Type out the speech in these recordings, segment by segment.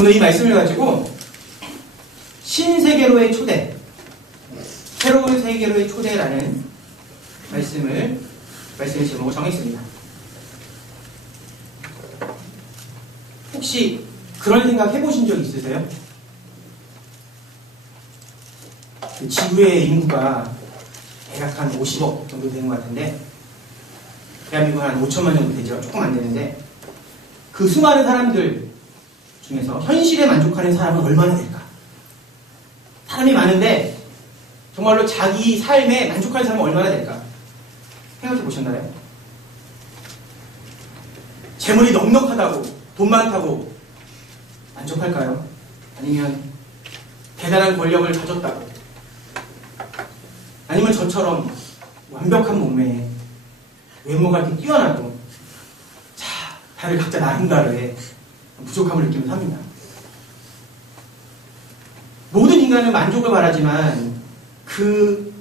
오늘 이 말씀을 가지고 신세계로의 초대, 새로운 세계로의 초대라는 말씀의 제목을 정했습니다. 혹시 그런 생각 해보신 적 있으세요? 지구의 인구가 대략 한 50억 정도 되는 것 같은데, 대한민국은 한 5천만 정도 되죠. 조금 안 되는데, 그 수많은 사람들 중에서 현실에 만족하는 사람은 얼마나 될까? 사람이 많은데 정말로 자기 삶에 만족하는 사람은 얼마나 될까? 생각해 보셨나요? 재물이 넉넉하다고, 돈 많다고 만족할까요? 아니면 대단한 권력을 가졌다고, 아니면 저처럼 완벽한 몸매에 외모가 이렇게 뛰어나도 다들 각자 나름대로의 부족함을 느끼면서 삽니다. 모든 인간은 만족을 바라지만 그런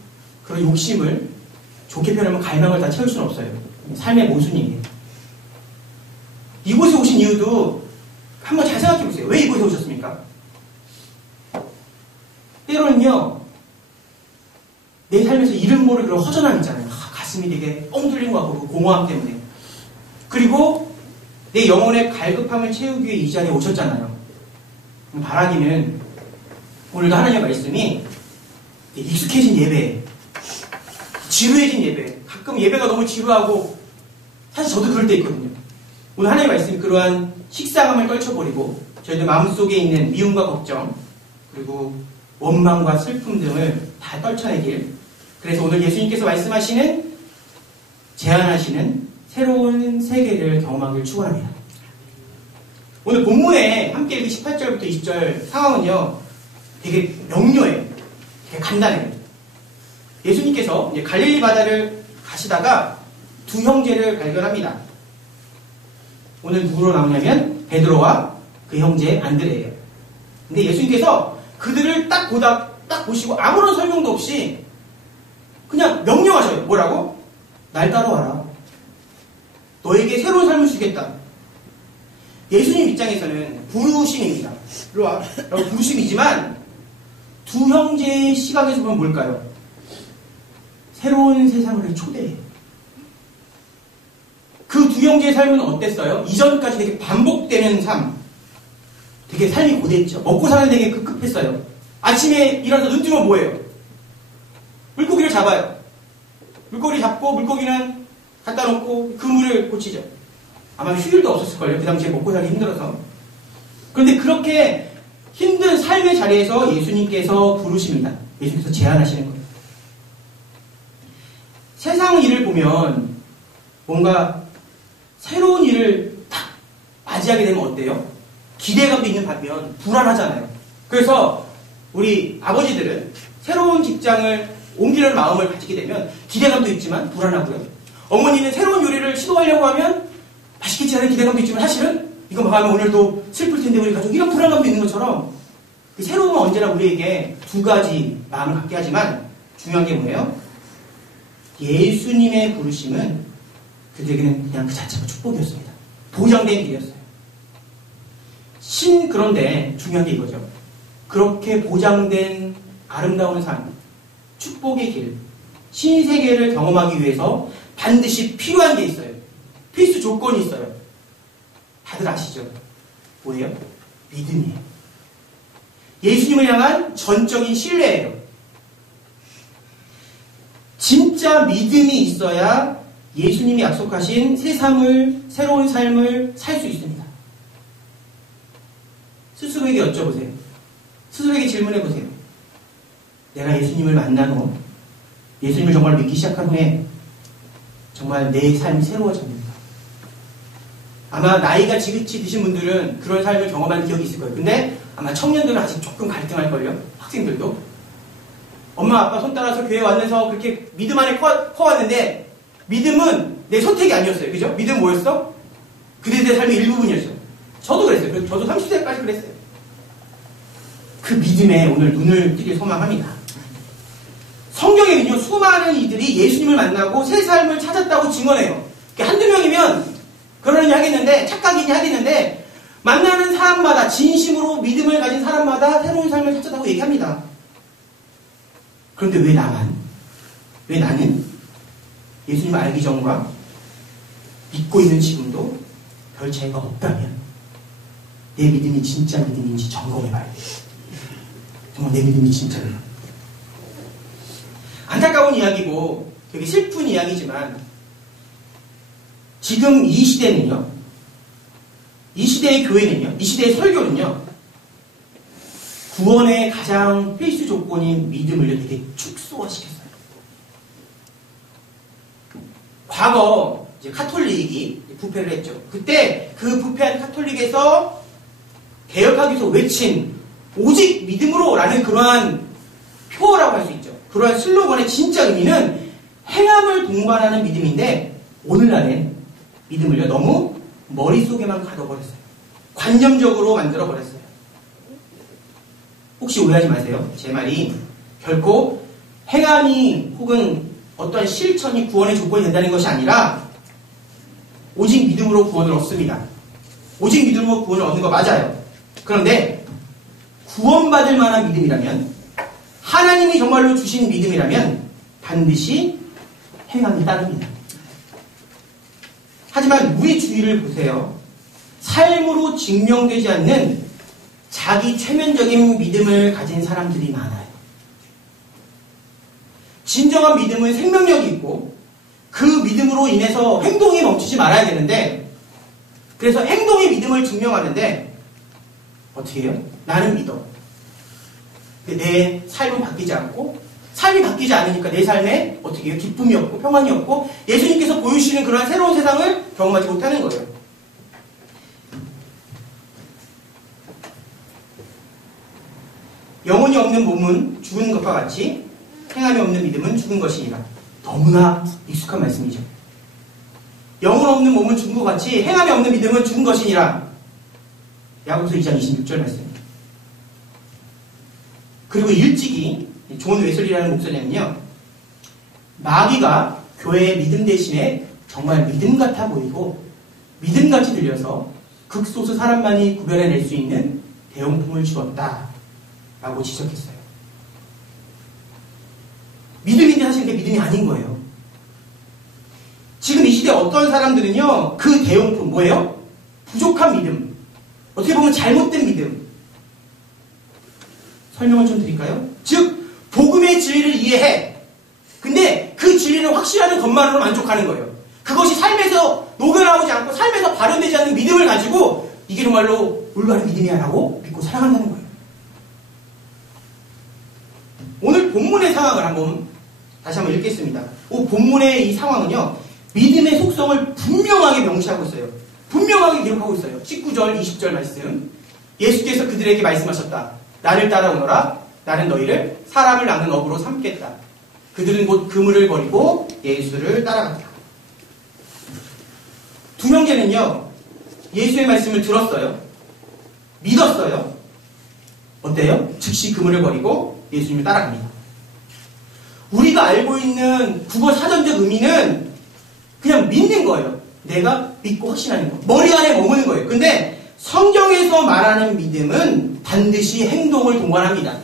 욕심을 좋게 표현하면 갈망을 다 채울 수는 없어요. 삶의 모순이에요. 이곳에 오신 이유도 한번 잘 생각해 보세요. 왜 이곳에 오셨습니까? 때로는요, 내 삶에서 이름 모를 그런 허전함 있잖아요. 가슴이 되게 뻥 뚫린 것 같고, 그 공허함 때문에. 그리고 내 영혼의 갈급함을 채우기 위해 이 자리에 오셨잖아요. 바라기는 오늘도 하나님의 말씀이 익숙해진 예배, 지루해진 예배, 가끔 예배가 너무 지루하고, 사실 저도 그럴 때 있거든요. 오늘 하나님의 말씀이 그러한 식상함을 떨쳐버리고 저희들 마음속에 있는 미움과 걱정, 그리고 원망과 슬픔 등을 다 떨쳐내길, 그래서 오늘 예수님께서 말씀하시는, 제안하시는 새로운 세계를 경험하길 축원합니다. 오늘 본문에 함께 읽은 18절부터 20절 상황은요, 되게 명료해요. 되게 간단해요. 예수님께서 이제 갈릴리 바다를 가시다가 두 형제를 발견합니다. 오늘 누구로 나오냐면 베드로와 그 형제 안드레예요. 근데 예수님께서 그들을 딱 보시고 아무런 설명도 없이 그냥 명령하셔요. 뭐라고? 날 따라와라. 너에게 새로운 삶을 주겠다. 예수님 입장에서는 부르심입니다. 이리 와. 부르심이지만 두 형제의 시각에서 보면 뭘까요? 새로운 세상을 초대해요. 그 두 형제의 삶은 어땠어요? 이전까지 되게 반복되는 삶. 되게 삶이 고됐죠. 먹고 사는 되게 급급했어요. 아침에 일어나서 눈 뜨면 뭐예요? 물고기를 잡아요. 물고기 잡고 물고기는 갖다 놓고 그물을 고치죠. 아마 휴일도 없었을걸요. 그 당시에 먹고 살기 힘들어서. 그런데 그렇게 힘든 삶의 자리에서 예수님께서 부르십니다. 예수님께서 제안하시는 거예요. 세상 일을 보면 뭔가 새로운 일을 딱 맞이하게 되면 어때요? 기대감도 있는 반면 불안하잖아요. 그래서 우리 아버지들은 새로운 직장을 옮기려는 마음을 가지게 되면 기대감도 있지만 불안하고요. 어머니는 새로운 요리를 시도하려고 하면 맛있겠지 하는 기대감도 있지만 사실은 이거 망하면 오늘도 슬플 텐데 우리 가족, 이런 불안감도 있는 것처럼 그 새로움은 언제나 우리에게 두 가지 마음을 갖게 하지만 중요한 게 뭐예요? 예수님의 부르심은 그들에게는 그냥 그 자체가 축복이었습니다. 보장된 길이었어요. 그런데 중요한 게 이거죠. 그렇게 보장된 아름다운 삶, 축복의 길, 신세계를 경험하기 위해서 반드시 필요한 게 있어요. 필수 조건이 있어요. 다들 아시죠? 뭐예요? 믿음이에요. 예수님을 향한 전적인 신뢰예요. 진짜 믿음이 있어야 예수님이 약속하신 새로운 삶을 살 수 있습니다. 스스로에게 여쭤보세요. 스스로에게 질문해보세요. 내가 예수님을 만난 후, 예수님을 정말 믿기 시작한 후에 정말 내 삶이 새로워집니까? 아마 나이가 지긋이 드신 분들은 그런 삶을 경험한 기억이 있을 거예요. 근데 아마 청년들은 아직 조금 갈등할걸요? 학생들도. 엄마 아빠 손 따라서 교회 왔면서 그렇게 믿음 안에 커왔는데 믿음은 내 선택이 아니었어요. 그죠? 믿음 뭐였어? 그들의 삶의 일부분이었어요. 저도 그랬어요. 저도 30대까지 그랬어요. 그 믿음에 오늘 눈을 뜨길 소망합니다. 성경에는요, 수많은 이들이 예수님을 만나고 새 삶을 찾았다고 증언해요. 한두 명이면 그러느니 하겠는데, 착각이니 하겠는데, 만나는 사람마다 진심으로 다 새로운 삶을 찾았다고 얘기합니다. 그런데 왜 나는 예수님을 알기 전과 믿고 있는 지금도 별 차이가 없다면 내 믿음이 진짜 믿음인지 점검해봐야 돼요. 정말 내 믿음이 진짜예요. 안타까운 이야기고 되게 슬픈 이야기지만 지금 이 시대는요, 이 시대의 교회는요, 이 시대의 설교는요, 구원의 가장 필수 조건인 믿음을 되게 축소화시켰어요. 과거 이제 카톨릭이 부패를 했죠. 그때 그 부패한 카톨릭에서 개혁하기 위해서 외친 오직 믿음으로라는 그러한 표어라고 할 수 있죠. 그러한 슬로건의 진짜 의미는 행함을 동반하는 믿음인데 오늘날엔 믿음을요 너무 머릿속에만 가둬버렸어요. 관념적으로 만들어버렸어요. 혹시 오해하지 마세요. 제 말이 결코 행함이 혹은 어떤 실천이 구원의 조건이 된다는 것이 아니라 오직 믿음으로 구원을 얻습니다. 오직 믿음으로 구원을 얻는 거 맞아요. 그런데 구원받을 만한 믿음이라면, 하나님이 정말로 주신 믿음이라면 반드시 행함이 따릅니다. 하지만 우리 주위를 보세요. 삶으로 증명되지 않는 자기 체면적인 믿음을 가진 사람들이 많아요. 진정한 믿음은 생명력이 있고 그 믿음으로 인해서 행동이 멈추지 말아야 되는데, 그래서 행동의 믿음을 증명하는데 어떻게 해요? 나는 믿어. 내 삶은 바뀌지 않고, 삶이 바뀌지 않으니까 내 삶에 어떻게 해요? 기쁨이 없고 평안이 없고 예수님께서 보여주시는 그런 새로운 세상을 경험하지 못하는 거예요. 영혼이 없는 몸은 죽은 것과 같이 행함이 없는 믿음은 죽은 것이니라. 너무나 익숙한 말씀이죠. 영혼 없는 몸은 죽은 것 같이 행함이 없는 믿음은 죽은 것이니라. 야고보서 2장 26절 말씀입니다. 그리고 일찍이 존 웨슬리라는 목사님은요, 마귀가 교회의 믿음 대신에 정말 믿음 같아 보이고 믿음같이 들려서 극소수 사람만이 구별해낼 수 있는 대용품을 주었다 라고 지적했어요. 믿음인데 사실 그게 믿음이 아닌 거예요. 지금 이 시대 어떤 사람들은요, 그 대용품 뭐예요? 부족한 믿음, 어떻게 보면 잘못된 믿음. 설명을 좀 드릴까요? 즉 복음의 진리를 이해해. 근데 그 진리를 확실하는 것만으로 만족하는 거예요. 그것이 삶에서 녹여나오지 않고 삶에서 발현되지 않는 믿음을 가지고 이게 정말로 올바른 믿음이야 라고 믿고 살아간다는 거예요. 오늘 본문의 상황을 한번 다시 한번 읽겠습니다. 본문의 이 상황은요, 믿음의 속성을 분명하게 명시하고 있어요. 분명하게 기록하고 있어요. 19절, 20절 말씀. 예수께서 그들에게 말씀하셨다. 나를 따라오너라. 나는 너희를 사람을 낳는 업으로 삼겠다. 그들은 곧 그물을 버리고 예수를 따라갔다. 두 형제는요, 예수의 말씀을 들었어요. 믿었어요. 어때요? 즉시 그물을 버리고 예수님을 따라갑니다. 우리가 알고 있는 국어 사전적 의미는 그냥 믿는 거예요. 내가 믿고 확신하는 거. 머리 안에 머무는 거예요. 근데 성경에서 말하는 믿음은 반드시 행동을 동반합니다.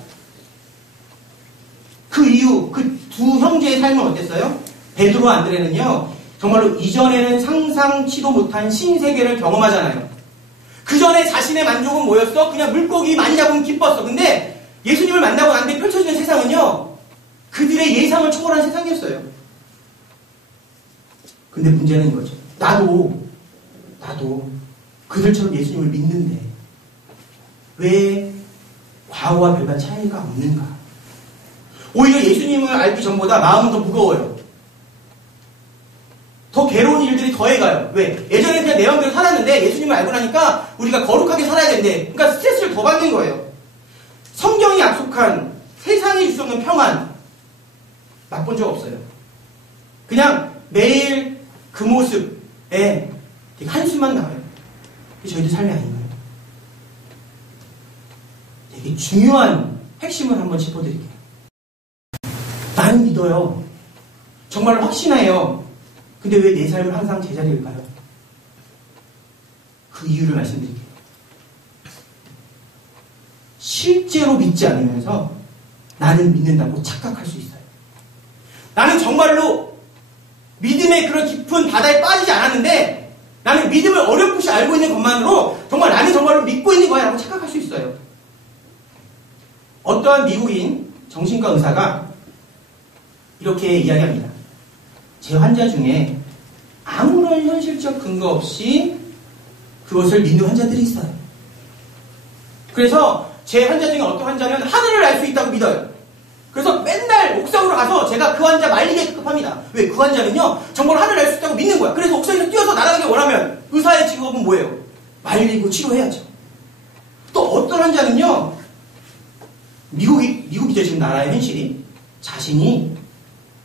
그 이유, 그 두 형제의 삶은 어땠어요? 베드로와 안드레는요, 정말로 이전에는 상상치도 못한 신세계를 경험하잖아요. 그 전에 자신의 만족은 뭐였어? 그냥 물고기 많이 잡으면 기뻤어. 근데 예수님을 만나고 난 뒤에 펼쳐지는 세상은요, 그들의 예상을 초월한 세상이었어요. 근데 문제는 이거죠. 나도 그들처럼 예수님을 믿는데 왜 과거와 별반 차이가 없는가? 오히려 예수님을 알기 전보다 마음은 더 무거워요. 더 괴로운 일들이 더해가요. 왜? 예전에 그냥 내 마음대로 살았는데 예수님을 알고 나니까 우리가 거룩하게 살아야 된대. 그러니까 스트레스를 더 받는 거예요. 성경이 약속한 세상이 줄 수 없는 평안 맛본 적 없어요. 그냥 매일 그 모습에 되게 한숨만 나와요. 저희들 삶이 아닌가요? 되게 중요한 핵심을 한번 짚어드릴게요. 나는 믿어요. 정말 확신해요. 근데 왜 내 삶은 항상 제자리일까요? 그 이유를 말씀드릴게요. 실제로 믿지 않으면서 나는 믿는다고 착각할 수 있어요. 나는 정말로 믿음의 그런 깊은 바다에 빠지지 않았는데 나는 믿음을 어렴풋이 알고 있는 것만으로 정말 나는 정말로 믿고 있는 거야 라고 착각할 수 있어요. 어떠한 미국인 정신과 의사가 이렇게 이야기합니다. 제 환자 중에 아무런 현실적 근거 없이 그것을 믿는 환자들이 있어요. 그래서 제 환자 중에 어떤 환자는 하늘을 날 수 있다고 믿어요. 그래서 맨날 옥상으로 가서 제가 그 환자 말리게끔 합니다. 왜? 그 환자는요, 정말 하늘을 날 수 있다고 믿는 거야. 그래서 옥상에서 뛰어서 날아가길 원하면 의사의 직업은 뭐예요? 말리고 치료해야죠. 또 어떤 환자는요, 미국이죠, 지금 나라의 현실이. 자신이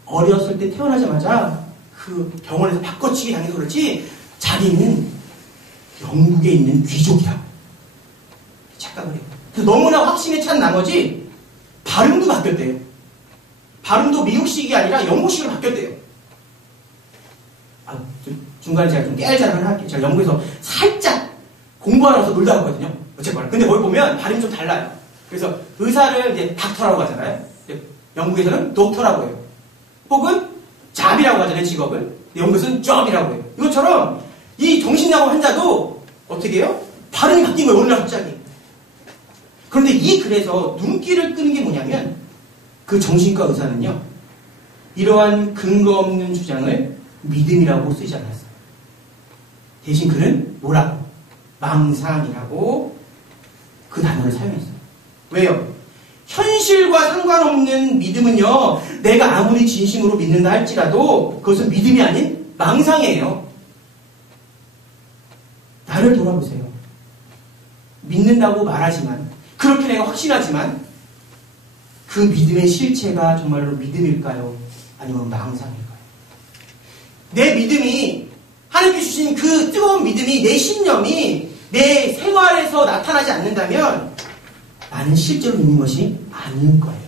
어렸을 때 태어나자마자 그 병원에서 바꿔치기 당해서 그렇지, 자기는 영국에 있는 귀족이라고 착각을 해요. 그래서 너무나 확신에 찬 나머지 발음도 바뀌었대요. 발음도 미국식이 아니라 영국식으로 바뀌었대요. 중간에 제가 좀 깨알 자랑을 할게요. 제가 영국에서 살짝 공부하러 와서 놀다 왔거든요. 어쨌거나. 근데 거기 보면 발음이 좀 달라요. 그래서 의사를 이제 닥터라고 하잖아요. 영국에서는 독터라고 해요. 혹은 잡이라고 하잖아요, 직업을. 영국에서는 job이라고 해요. 이것처럼 이 정신나간 환자도 어떻게 해요? 발음이 바뀐 거예요, 어느 날 갑자기. 그런데 이 글에서 눈길을 끄는 게 뭐냐면 그 정신과 의사는요, 이러한 근거 없는 주장을 믿음이라고 쓰지 않았어요. 대신 그는 뭐라고? 망상이라고 그 단어를 사용했어요. 왜요? 현실과 상관없는 믿음은요, 내가 아무리 진심으로 믿는다 할지라도 그것은 믿음이 아닌 망상이에요. 나를 돌아보세요. 믿는다고 말하지만, 그렇게 내가 확신하지만 그 믿음의 실체가 정말로 믿음일까요? 아니면 망상일까요? 내 믿음이, 하나님께 주신 그 뜨거운 믿음이, 내 신념이 내 생활에서 나타나지 않는다면 나는 실제로 믿는 것이 아닌 거예요.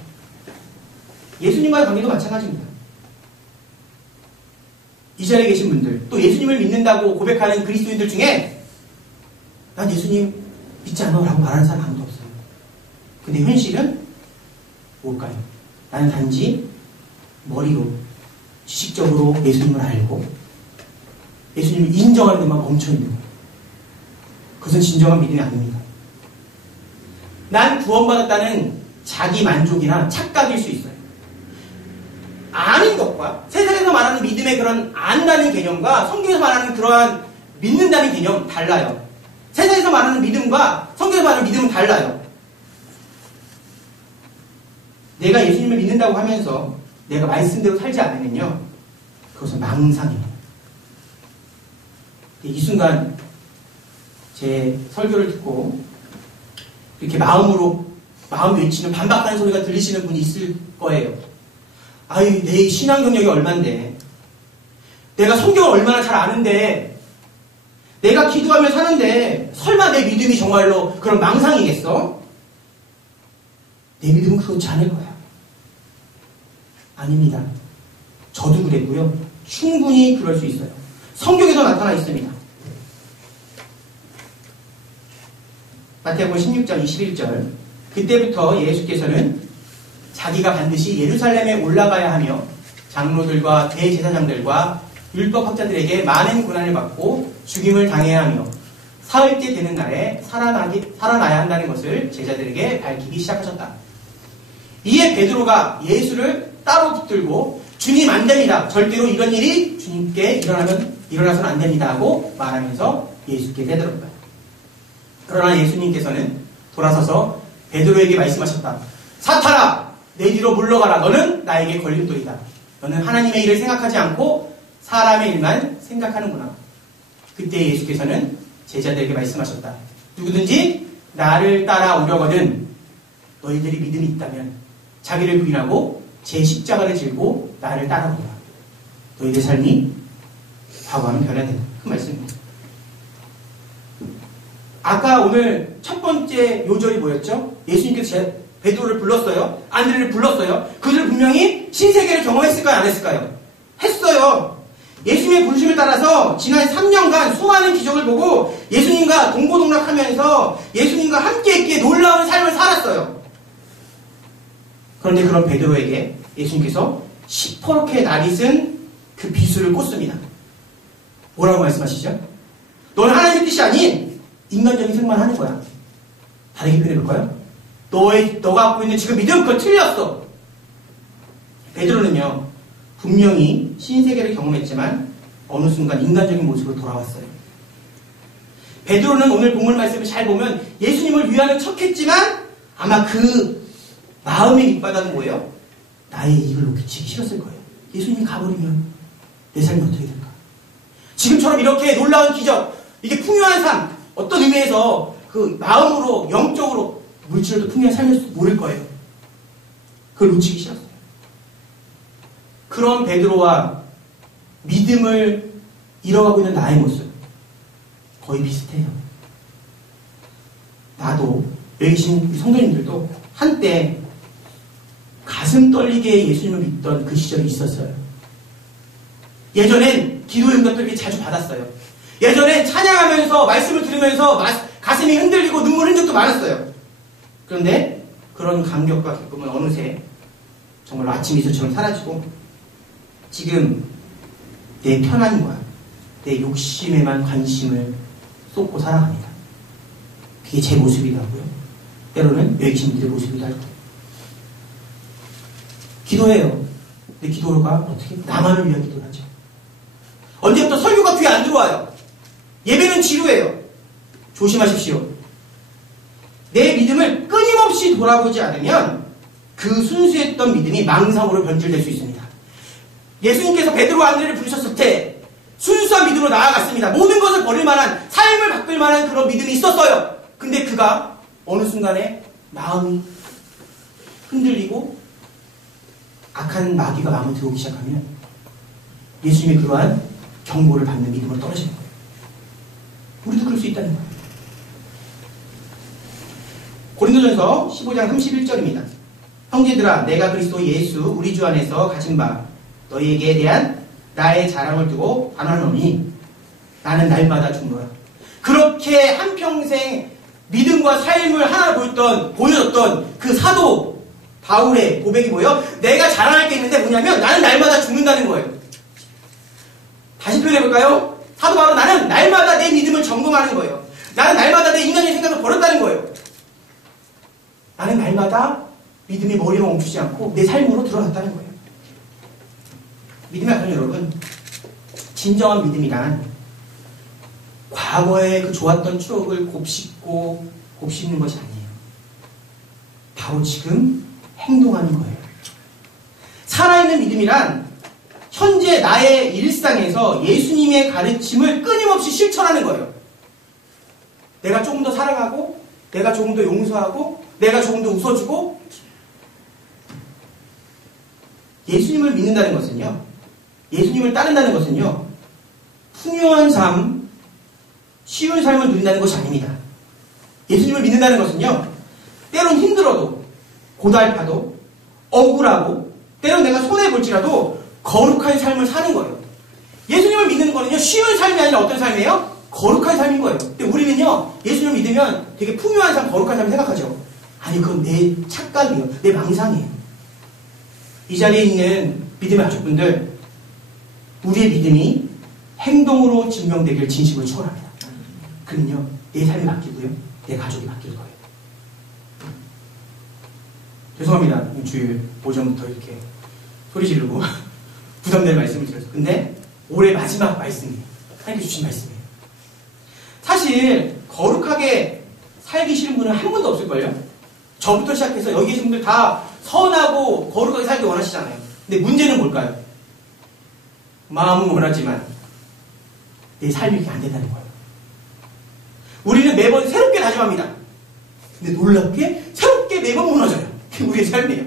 예수님과의 관계도 마찬가지입니다. 이 자리에 계신 분들, 또 예수님을 믿는다고 고백하는 그리스도인들 중에 난 예수님 믿지 않아 라고 말하는 사람 아무도 없어요. 근데 현실은 뭘까요? 나는 단지 머리로 지식적으로 예수님을 알고 예수님을 인정하는 데만 멈춰있는 거예요. 그것은 진정한 믿음이 아닙니다. 난 구원받았다는 자기 만족이나 착각일 수 있어요. 아는 것과 세상에서 말하는 믿음의 그런 안다는 개념과 성경에서 말하는 그러한 믿는다는 개념 달라요. 세상에서 말하는 믿음과 성경에서 말하는 믿음은 달라요. 내가 예수님을 믿는다고 하면서 내가 말씀대로 살지 않으면요, 그것은 망상이에요. 이 순간 제 설교를 듣고 이렇게 마음 외치는 반박하는 소리가 들리시는 분이 있을 거예요. 아유, 내 신앙 경력이 얼만데, 내가 성경을 얼마나 잘 아는데, 내가 기도하며 사는데 설마 내 믿음이 정말로 그런 망상이겠어? 내 믿음은 그렇지 않을 거야. 아닙니다. 저도 그랬고요. 충분히 그럴 수 있어요. 성경에도 나타나 있습니다. 마태복음 16장 21절, 그때부터 예수께서는 자기가 반드시 예루살렘에 올라가야 하며 장로들과 대제사장들과 율법학자들에게 많은 고난을 받고 죽임을 당해야 하며 사흘째 되는 날에 살아나야 한다는 것을 제자들에게 밝히기 시작하셨다. 이에 베드로가 예수를 따로 붙들고 주님 안 됩니다. 절대로 이런 일이 주님께 일어나서는 안 됩니다 하고 말하면서 예수께 대들었다. 그러나 예수님께서는 돌아서서 베드로에게 말씀하셨다. 사탄아, 내 뒤로 물러가라. 너는 나에게 걸림돌이다. 너는 하나님의 일을 생각하지 않고 사람의 일만 생각하는구나. 그때 예수께서는 제자들에게 말씀하셨다. 누구든지 나를 따라오려거든 너희들이 믿음이 있다면 자기를 부인하고 제 십자가를 들고 나를 따라오라. 너희들 삶이 과거와는 변화된다. 그 말씀입니다. 아까 오늘 첫 번째 요절이 뭐였죠? 예수님께서 베드로를 불렀어요. 안드레를 불렀어요. 그들 분명히 신세계를 경험했을까요? 안 했을까요? 했어요. 예수님의 부르심을 따라서 지난 3년간 수많은 기적을 보고 예수님과 동고동락하면서 예수님과 함께 있기에 놀라운 삶을 살았어요. 그런데 그런 베드로에게 예수님께서 시퍼렇게 낯익은 그 비수를 꽂습니다. 뭐라고 말씀하시죠? 너는 하나님의 뜻이 아닌 인간적인 생각만 하는 거야. 다르게 표현해볼까요? 너가 갖고 있는 지금 믿음 그거 틀렸어. 베드로는요, 분명히 신세계를 경험했지만 어느 순간 인간적인 모습으로 돌아왔어요. 베드로는 오늘 본문 말씀을 잘 보면 예수님을 위하는 척했지만 아마 그 마음의 밑바닥은 뭐예요? 나의 이익을 놓치기 싫었을 거예요. 예수님이 가버리면 내 삶이 어떻게 될까? 지금처럼 이렇게 놀라운 기적, 이게 풍요한 삶, 어떤 의미에서 그 마음으로, 영적으로, 물질로도 풍요한 삶일지도 모를 거예요. 그걸 놓치기 싫었어요. 그런 베드로와 믿음을 잃어가고 있는 나의 모습 거의 비슷해요. 나도, 여기 계신 우리 성도님들도 한때 가슴 떨리게 예수님을 믿던 그 시절이 있었어요. 예전엔 기도 응답도 이렇게 자주 받았어요. 예전엔 찬양하면서 말씀을 들으면서 가슴이 흔들리고 눈물 흘린 적도 많았어요. 그런데 그런 감격과 기쁨은 어느새 정말 아침 이슬처럼 사라지고 지금 내 편안과 내 욕심에만 관심을 쏟고 살아갑니다. 그게 제 모습이라고요. 때로는 여기 계신 분들의 모습이기도 할 거예요. 기도해요. 근데 기도가 어떻게? 나만을 위한 기도를 하죠. 언제부터 설교가 귀에 안 들어와요. 예배는 지루해요. 조심하십시오. 내 믿음을 끊임없이 돌아보지 않으면 그 순수했던 믿음이 망상으로 변질될 수 있습니다. 예수님께서 베드로와 안드레를 부르셨을 때 순수한 믿음으로 나아갔습니다. 모든 것을 버릴 만한, 삶을 바꿀 만한 그런 믿음이 있었어요. 근데 그가 어느 순간에 마음이 흔들리고 악한 마귀가 마음에 들어오기 시작하면 예수님이 그러한 경고를 받는 믿음으로 떨어지는 거예요. 우리도 그럴 수 있다는 거예요. 고린도전서 15장 31절입니다. 형제들아, 내가 그리스도 예수 우리 주 안에서 가진 바 너희에게 대한 나의 자랑을 두고 반하노니 나는 날마다 죽노라. 그렇게 한평생 믿음과 삶을 하나 보여줬던 그 사도 바울의 고백이 뭐예요? 내가 자랑할 게 있는데 뭐냐면 나는 날마다 죽는다는 거예요. 다시 표현해볼까요? 사도 바울은 나는 날마다 내 믿음을 점검하는 거예요. 나는 날마다 내 인간의 생각을 버렸다는 거예요. 나는 날마다 믿음이 머리로 멈추지 않고 내 삶으로 들어갔다는 거예요. 믿음의 가정 여러분, 진정한 믿음이란 과거의 그 좋았던 추억을 곱씹는 것이 아니에요. 바로 지금 행동하는 거예요. 살아있는 믿음이란 현재 나의 일상에서 예수님의 가르침을 끊임없이 실천하는 거예요. 내가 조금 더 사랑하고, 내가 조금 더 용서하고, 내가 조금 더 웃어주고, 예수님을 믿는다는 것은요, 예수님을 따른다는 것은요, 풍요한 삶, 쉬운 삶을 누린다는 것이 아닙니다. 예수님을 믿는다는 것은요, 때론 힘들어도, 고달파도, 억울하고, 때론 내가 손해볼지라도 거룩한 삶을 사는 거예요. 예수님을 믿는 거는요, 쉬운 삶이 아니라 어떤 삶이에요? 거룩한 삶인 거예요. 근데 우리는요, 예수님을 믿으면 되게 풍요한 삶, 거룩한 삶을 생각하죠. 아니, 그건 내 착각이에요. 내 망상이에요. 이 자리에 있는 믿음의 가족분들, 우리의 믿음이 행동으로 증명되길 진심으로 축원합니다. 그러면요, 내 삶이 바뀌고요, 내 가족이 바뀔 거예요. 죄송합니다. 주일 오전부터 이렇게 소리 지르고 부담되는 말씀을 드려서. 근데 올해 마지막 말씀이에요. 하나님께 주신 말씀이에요. 사실 거룩하게 살기 싫은 분은 한 분도 없을걸요? 저부터 시작해서 여기 계신 분들 다 선하고 거룩하게 살기 원하시잖아요. 근데 문제는 뭘까요? 마음은 원하지만 내 삶이 이렇게 안 된다는 거예요. 우리는 매번 새롭게 다짐합니다. 근데 놀랍게 새롭게 매번 무너져요. 그게 우리의 삶이에요.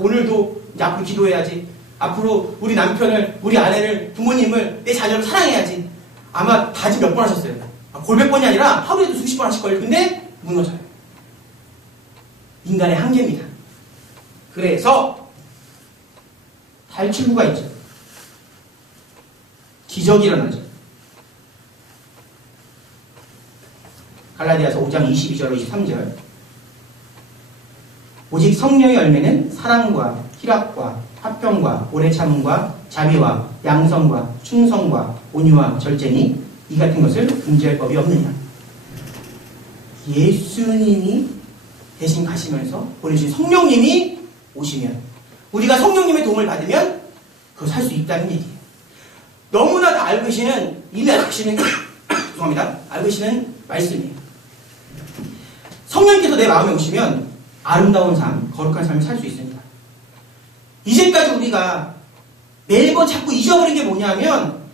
오늘도 이제 앞으로 기도해야지. 앞으로 우리 남편을, 우리 아내를, 부모님을, 내 자녀를 사랑해야지. 아마 다짐 몇 번 하셨어요. 골몇 번이 아니라 하루에도 수십 번 하실걸요. 근데 무너져요. 인간의 한계입니다. 그래서 탈출구가 있죠. 기적이 일어나죠. 갈라디아서 5장 22절 23절 오직 성령의 열매는 사랑과 희락과 화평과 오래 참음과 자비와 양성과 충성과 온유와 절제니 이 같은 것을 금지할 법이 없느냐. 예수님이 대신 가시면서 보내주신 성령님이 오시면, 우리가 성령님의 도움을 받으면 그걸 살 수 있다는 얘기예요. 너무나 다 알고 계시는, 이미 알고 계시는 죄송합니다. 알고 계시는 말씀이에요. 성령님께서 내 마음에 오시면 아름다운 삶, 거룩한 삶을 살 수 있습니다. 이제까지 우리가 매번 자꾸 잊어버린 게 뭐냐면,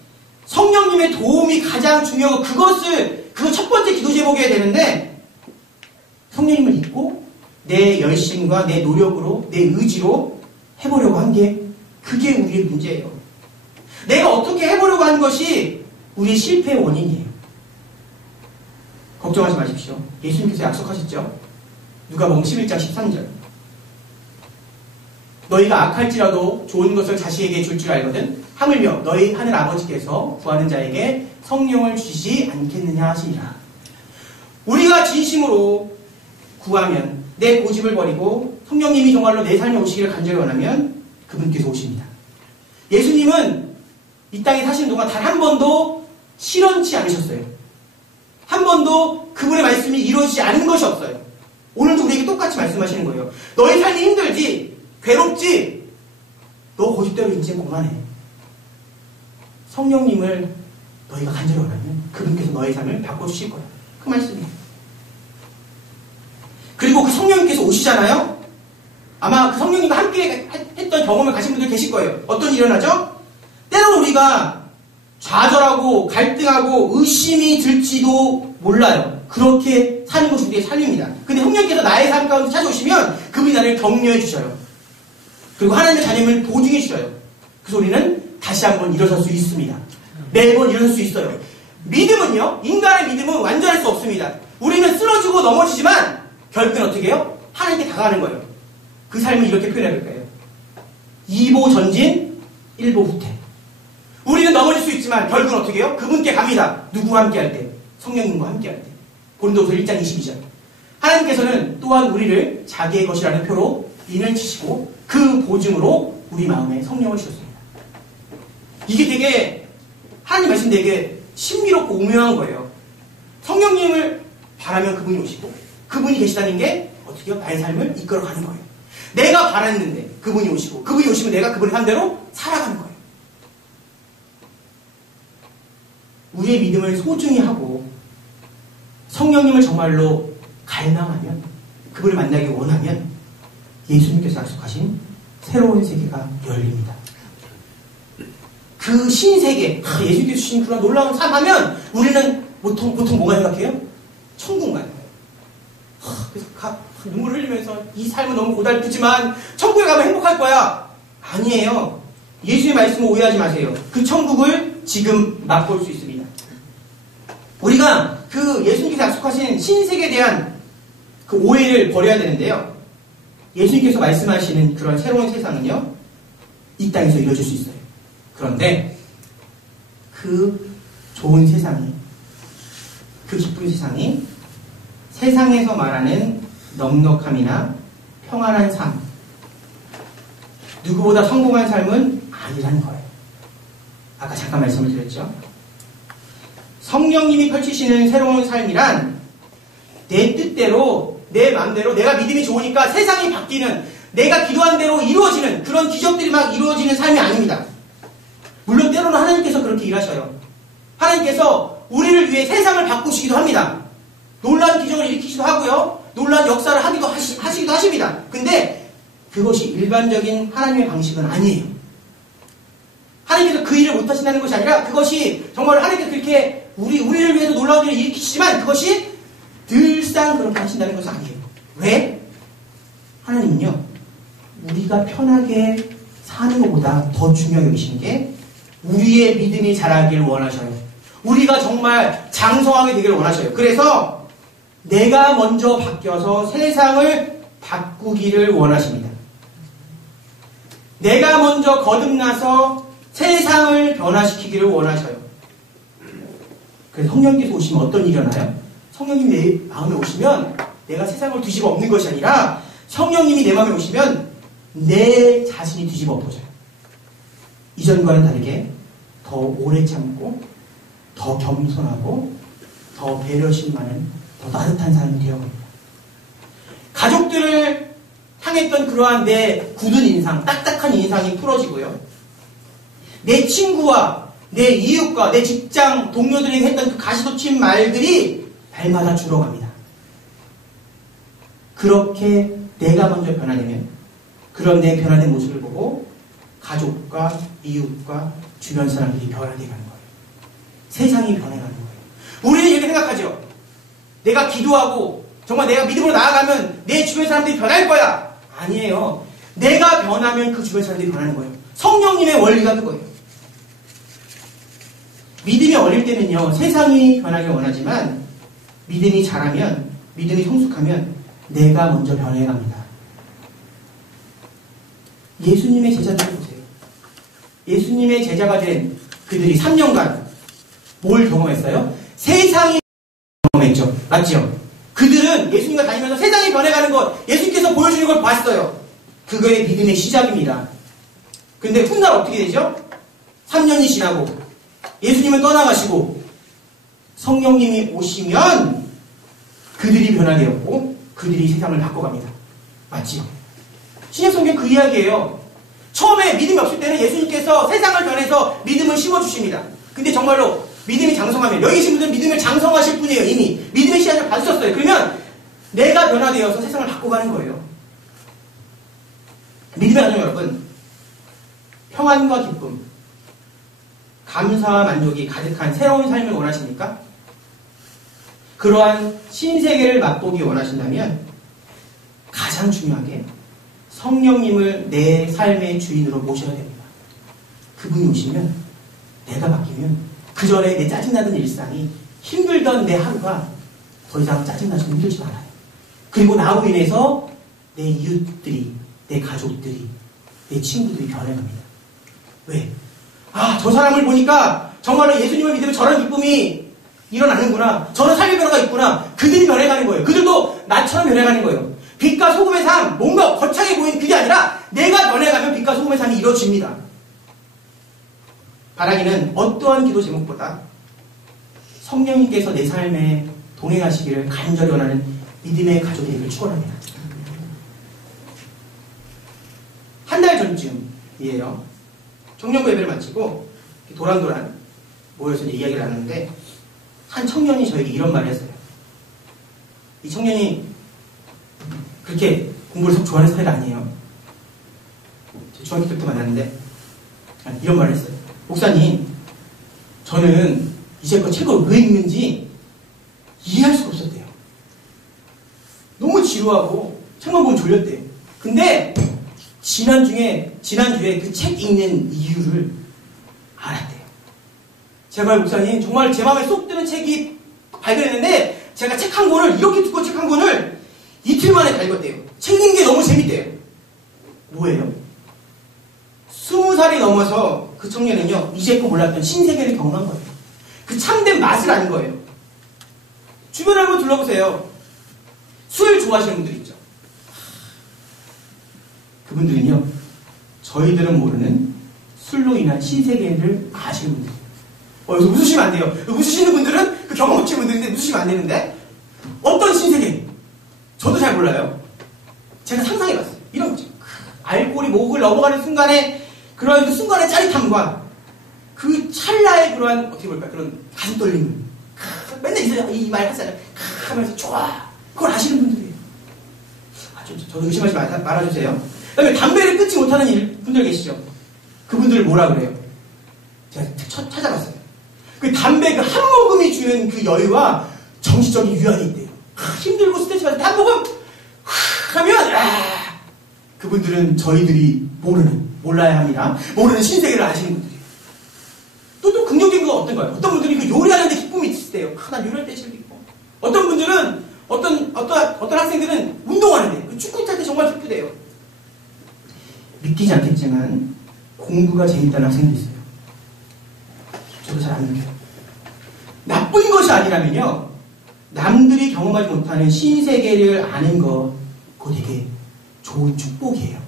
성령님의 도움이 가장 중요하고 그거 첫 번째 기도 제목이어야 되는데, 성령님을 잊고 내 열심과 내 노력으로, 내 의지로 해보려고 한 게, 그게 우리의 문제예요. 내가 어떻게 해보려고 한 것이 우리의 실패의 원인이에요. 걱정하지 마십시오. 예수님께서 약속하셨죠? 누가복음 11장 13절. 너희가 악할지라도 좋은 것을 자식에게 줄 줄 알거든 하물며 너희 하늘 아버지께서 구하는 자에게 성령을 주시지 않겠느냐 하시니라. 우리가 진심으로 구하면, 내 고집을 버리고 성령님이 정말로 내 삶에 오시기를 간절히 원하면 그분께서 오십니다. 예수님은 이 땅에 사시는 동안 단 한 번도 실언치 않으셨어요. 한 번도 그분의 말씀이 이루어지지 않은 것이 없어요. 오늘도 우리에게 똑같이 말씀하시는 거예요. 너의 삶이 힘들지, 괴롭지, 너 고집대로 인생 그만해. 성령님을 너희가 간절히 원하면 그분께서 너의 삶을 바꿔주실 거예요. 그 말씀이에요. 그리고 그 성령님께서 오시잖아요. 아마 그 성령님과 함께 했던 경험을 가신 분들 계실 거예요. 어떤 일이 일어나죠? 때로는 우리가 좌절하고 갈등하고 의심이 들지도 몰라요. 그렇게 사는 것이 우리의 삶입니다. 근데 성령께서 나의 삶 가운데 찾아오시면 그분이 나를 격려해 주셔요. 그리고 하나님의 자녀임을 보증해 주셔요. 그래서 우리는 다시 한번 일어설 수 있습니다. 매번 일어설 수 있어요. 믿음은요, 인간의 믿음은 완전할 수 없습니다. 우리는 쓰러지고 넘어지지만 결국은 어떻게 해요? 하나님께 다가가는 거예요. 그 삶을 이렇게 표현해 볼까요? 2보 전진, 1보 후퇴. 우리는 넘어질 수 있지만 결국은 어떻게 해요? 그분께 갑니다. 누구와 함께 할 때? 성령님과 함께 할 때. 고린도후서 1장 22절. 하나님께서는 또한 우리를 자기의 것이라는 표로 인을 치시고 그 보증으로 우리 마음에 성령을 주셨습니다. 이게 되게 하나님 말씀 되게 신비롭고 오묘한 거예요. 성령님을 바라면 그분이 오시고 그분이 계시다는 게 어떻게 해요? 나의 삶을 이끌어가는 거예요. 내가 바랐는데 그분이 오시고 그분이 오시면 내가 그분의 삶대로 살아가는 거예요. 우리의 믿음을 소중히 하고 성령님을 정말로 갈망하면, 그분을 만나기 원하면 예수님께서 약속하신 새로운 세계가 열립니다. 그 신세계, 예수님께서 주신 그런 놀라운 삶 하면 우리는 보통 뭐가 생각해요? 천국 가는 거예요. 그래서 눈물 흘리면서 이 삶은 너무 고달프지만 천국에 가면 행복할 거야. 아니에요. 예수의 말씀을 오해하지 마세요. 그 천국을 지금 맛볼 수 있습니다. 우리가 그 예수님께서 약속하신 신세계에 대한 그 오해를 버려야 되는데요. 예수님께서 말씀하시는 그런 새로운 세상은요, 이 땅에서 이루어질 수 있어요. 그런데 그 좋은 세상이, 그 기쁜 세상이 세상에서 말하는 넉넉함이나 평안한 삶, 누구보다 성공한 삶은 아니라는 거예요. 아까 잠깐 말씀을 드렸죠. 성령님이 펼치시는 새로운 삶이란 내 뜻대로, 내 마음대로, 내가 믿음이 좋으니까 세상이 바뀌는, 내가 기도한 대로 이루어지는 그런 기적들이 막 이루어지는 삶이 아닙니다. 물론 때로는 하나님께서 그렇게 일하셔요. 하나님께서 우리를 위해 세상을 바꾸시기도 합니다. 놀라운 기적을 일으키기도 하고요. 놀라운 역사를 하시기도 하십니다. 근데 그것이 일반적인 하나님의 방식은 아니에요. 하나님께서 그 일을 못하신다는 것이 아니라 그것이 정말 하나님께서 그렇게 우리를 위해서 놀라운 일을 일으키시지만 그것이 늘상 그렇게 하신다는 것은 아니에요. 왜? 하나님은요, 우리가 편하게 사는 것보다 더 중요하게 여기시는 게 우리의 믿음이 자라기를 원하셔요. 우리가 정말 장성하게 되기를 원하셔요. 그래서 내가 먼저 바뀌어서 세상을 바꾸기를 원하십니다. 내가 먼저 거듭나서 세상을 변화시키기를 원하셔요. 그래서 성령님께서 오시면 어떤 일이 일어나요? 성령님 내 마음에 오시면 내가 세상을 뒤집어 엎는 것이 아니라 성령님이 내 마음에 오시면 내 자신이 뒤집어 엎어져요. 이전과는 다르게 더 오래 참고 더 겸손하고 더 배려심 많은 더 따뜻한 사람이 되어갑니다. 가족들을 향했던 그러한 내 굳은 인상, 딱딱한 인상이 풀어지고요. 내 친구와 내 이웃과 내 직장 동료들에게 했던 그 가시돋친 말들이 날마다 줄어갑니다. 그렇게 내가 먼저 변화되면 그런 내 변화된 모습을 보고 가족과 이웃과 주변 사람들이 변화되게 가는 거예요. 세상이 변해가는 거예요. 우리는 이렇게 생각하죠. 내가 기도하고 정말 내가 믿음으로 나아가면 내 주변 사람들이 변할 거야. 아니에요. 내가 변하면 그 주변 사람들이 변하는 거예요. 성령님의 원리가 그거예요. 믿음이 어릴 때는요, 세상이 변하길 원하지만 믿음이 자라면, 믿음이 성숙하면 내가 먼저 변해갑니다. 예수님의 제자들을 보세요. 예수님의 제자가 된 그들이 3년간 뭘 경험했어요? 세상이 경험했죠. 맞죠? 그들은 예수님과 다니면서 세상이 변해가는 것, 예수님께서 보여주는 걸 봤어요. 그거의 믿음의 시작입니다. 근데 훗날 어떻게 되죠? 3년이 지나고 예수님은 떠나가시고 성령님이 오시면 그들이 변화되었고 그들이 세상을 바꿔갑니다. 맞지요? 신약성경 그 이야기예요. 처음에 믿음이 없을 때는 예수님께서 세상을 변해서 믿음을 심어주십니다. 근데 정말로 믿음이 장성하면, 여기 계신 분들은 믿음을 장성하실 분이에요. 이미 믿음의 씨앗을 받으셨어요. 그러면 내가 변화되어서 세상을 바꿔가는 거예요. 믿음의 가정 여러분, 평안과 기쁨, 감사와 만족이 가득한 새로운 삶을 원하십니까? 그러한 신세계를 맛보기 원하신다면 가장 중요하게 성령님을 내 삶의 주인으로 모셔야 됩니다. 그분이 오시면, 내가 바뀌면 그 전에 내 짜증나던 일상이, 힘들던 내 하루가 더 이상 짜증나서 힘들지 않아요. 그리고 나로 인해서 내 이웃들이, 내 가족들이, 내 친구들이 변해갑니다. 왜? 아, 저 사람을 보니까 정말로 예수님을 믿으면 저런 기쁨이 일어나는구나. 저런 삶의 변화가 있구나. 그들이 변해가는 거예요. 그들도 나처럼 변해가는 거예요. 빛과 소금의 삶, 뭔가 거창해 보이는 그게 아니라 내가 변해가면 빛과 소금의 삶이 이루어집니다. 바라기는 어떠한 기도 제목보다 성령님께서 내 삶에 동행하시기를 간절히 원하는 믿음의 가족의 일을 축원합니다. 한 달 전쯤이에요. 청년부 예배를 마치고 도란도란 모여서 이야기를 나누는데 한 청년이 저에게 이런 말을 했어요. 이 청년이 그렇게 공부를 썩 좋아하는 스타일 아니에요. 중학교 때부터 만났는데 이런 말을 했어요. 목사님, 저는 이제껏 책을 왜 읽는지 이해할 수가 없었대요. 너무 지루하고 책만 보면 졸렸대요. 근데 지난주에 그 책 읽는 이유를 알았대요. 제발 목사님, 정말 제 마음에 쏙 드는 책이 발견했는데 제가 책 한 권을, 이렇게 두꺼운 책 한 권을 이틀 만에 다 읽었대요. 책 읽는 게 너무 재밌대요. 뭐예요? 20살이 넘어서 그 청년은요, 이제껏 몰랐던 신세계를 경험한 거예요. 그 참된 맛을 아는 거예요. 주변을 한번 둘러보세요. 술 좋아하시는 분들 있죠. 그분들은요, 저희들은 모르는 술로 인한 신세계를 아시는 분들이에요. 여기서 웃으시면 안 돼요. 웃으시는 분들은 그 경험 없신 분들인데 웃으시면 안 되는데, 어떤 신세계? 저도 잘 몰라요. 제가 상상해봤어요. 이런 거죠. 알코올이 목을 넘어가는 순간에 그런 그 순간의 짜릿함과 그 찰나의 그러한, 어떻게 볼까, 그런 가슴 떨림을 맨날 이 말 하잖아요. 하면서 좋아. 그걸 아시는 분들이에요. 저도 의심하지 말아주세요. 그 다음에 담배를 끊지 못하는 분들 계시죠? 그분들 뭐라 그래요? 제가 찾아봤어요. 그 담배 그 한 모금이 주는 그 여유와 정신적인 유연이 있대요. 힘들고 스트레스 받을 때 한 모금 하면 그분들은 저희들이 몰라야 합니다. 모르는 신세계를 아시는 분들이에요. 또 긍정적인 건 어떤가요? 어떤 분들이 그 요리하는데 기쁨이 있으세요. 난 요리할 때 즐기고. 어떤 분들은 어떤 학생들은 운동하는데 그 축구 찰 때 정말 기쁘대요. 믿기지 않겠지만 공부가 재밌다는 학생도 있어요. 저도 잘 안 믿겨요. 나쁜 것이 아니라면요, 남들이 경험하지 못하는 신세계를 아는 거, 그거 되게 좋은 축복이에요.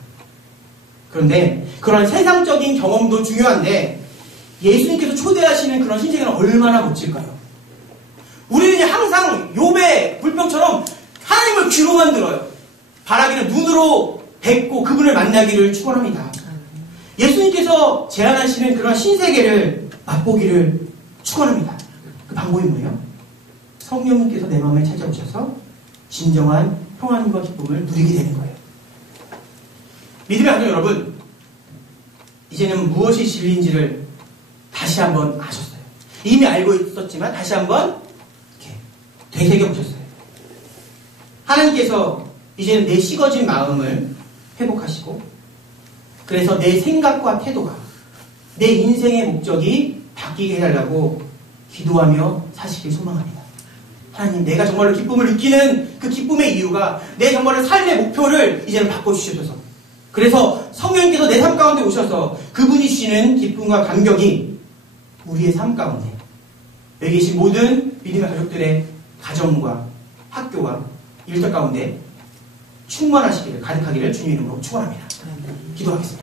그런데 그런 세상적인 경험도 중요한데 예수님께서 초대하시는 그런 신세계는 얼마나 멋질까요? 우리는 항상 욥의 불평처럼 하나님을 귀로만 들어요. 바라기는 눈으로 뵙고 그분을 만나기를 축원합니다. 예수님께서 제안하시는 그런 신세계를 맛보기를 축원합니다. 그 방법이 뭐예요? 성령님께서 내 마음에 찾아오셔서 진정한 평안과 기쁨을 누리게 되는 거예요. 믿음의 아들 여러분, 이제는 무엇이 진리인지를 다시 한번 아셨어요. 이미 알고 있었지만 다시 한번 이렇게 되새겨보셨어요. 하나님께서 이제는 내 식어진 마음을 회복하시고, 그래서 내 생각과 태도가, 내 인생의 목적이 바뀌게 해달라고 기도하며 사시길 소망합니다. 하나님, 내가 정말로 기쁨을 느끼는 그 기쁨의 이유가 내 정말로 삶의 목표를 이제는 바꿔주셔서, 그래서 성령님께서 내 삶 가운데 오셔서 그분이 주시는 기쁨과 감격이 우리의 삶 가운데, 여기 계신 모든 믿음의 가족들의 가정과 학교와 일터 가운데 충만하시기를, 가득하기를 주님 이름으로 축원합니다. 기도하겠습니다.